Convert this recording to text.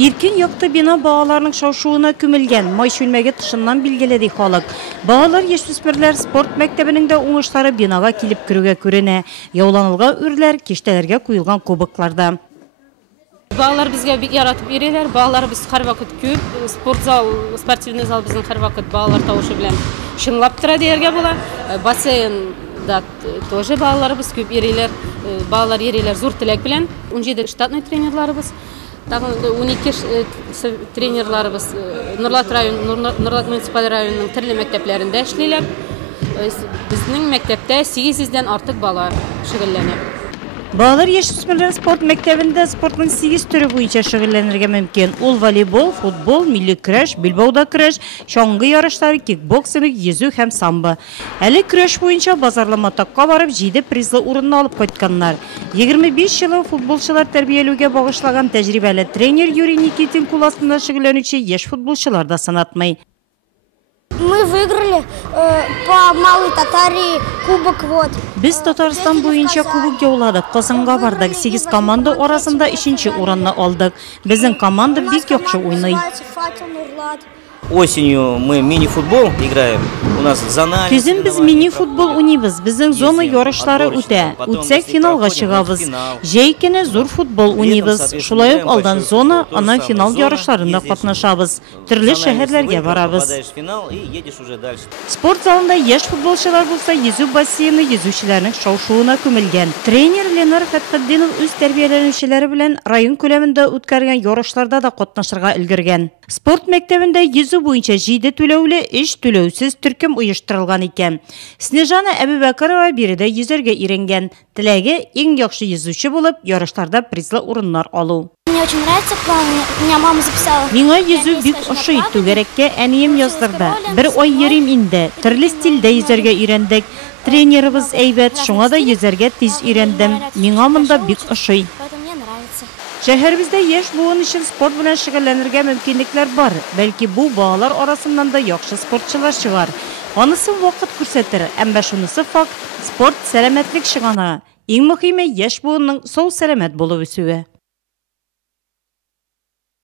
Иркен яқты бина бағаларының шаушуына күмілген, май шөлмеге тышыннан білгеледі халық. Бағалар ешөспірлер спорт мәктебінің де оңыштары бинаға келіп кіруге көріне. Яуланылға үрлер, кештелерге қойылған кубокларда. Бағалар бізге яратып берелер, бағалар біз қар вақыт көп, спортивный зал біздің қар вақыт бағалар тауышы білен шынлап тұра дерге бола. Бассейн да тоже бағалар біз көп ерелер, бағалар ерелер зор тілек білен. 17 штатный тренерларыбыз. 12 тренерларыбыз Нұрлат муниципаль районының түрлі мектеплерінде эшлейлер. Біздің мектепте 800-ден артық бала шүгілленер. Балалар ешөспірлер спорт мектебінде спорттың 8 түрі бойынша шүгілленерге мүмкін. Ол волейбол, футбол, милли күреш, билбауда күреш, шоңғы ярыштары, кикбоксинг, езу һәм самбо. Әлі күреш бойынша базарлама таққа барып, 7 призлы урынны алып қойтканнар. 25 жылы футболшылар тәрбиелеуге бағышлаган тәжрибәлі тренер Юрий Никитин куласында шүгілленуші еш футболшылар да санатмай. Мы выиграли по Малой Татарии кубок вот. Біз Татарстан бойынша кубок яуладық. Қосынға бардық. 8 команда арасында 3-ші орынны алдық. Біздің команда бик яқшы ойнай. Осенью мы мини-футбол играем. У нас за нами. Күзін біз мини-футбол ойнайбыз. Біздің зона ярышлары үтә. Үтсәк финалға шығабыз. Жейкені зур футбол ойнайбыз. Шулай ук алдан зона, ана финал ярышларында катнашабыз. Түрлі шәһәрләргә барабыз. Спорт залында еш футболчылар булса, йөзү бассейны йөзүчеләрнең шау-шуына күмелгән. Тренер Ленар Фәтхетдинов үз тәрбияләнүчеләре белән район күләмендә үткәргән ярышларда да катнашырга өлгергән. Спорт мәктәбендә йөзү буенча 7 түләүле, 3 түләүсез төркем оештырылган икән. Снежана Әбүбәкерова биредә йөзәргә иренгән. Теләге иң яхшы йөзүче булып, ярышларда призлы урыннар алу. Мне очень нравится план, меня мама записала. Миңа йөзү бик ошый, түгәрәккә әнием яздырды. Бер ай йөрим инде, төрле стильдә йөзәргә өйрәндек. Тренерыбыз әйбәт, шуңа да йөзәргә тиз өйрәндем. Миңа монда бик ошый. Шәһәребездә яшь буын өчен спорт белән шөгыльләнергә мөмкинлекләр бар. Бәлки бу балалар арасыннан да яхшы спортчылар чыгар. Анысы вакыт күрсәтер, әмма шунысы факт, спорт сәламәтлек чыгана. Иң мөһиме яшь буынның сау сәламәт булып үсүе.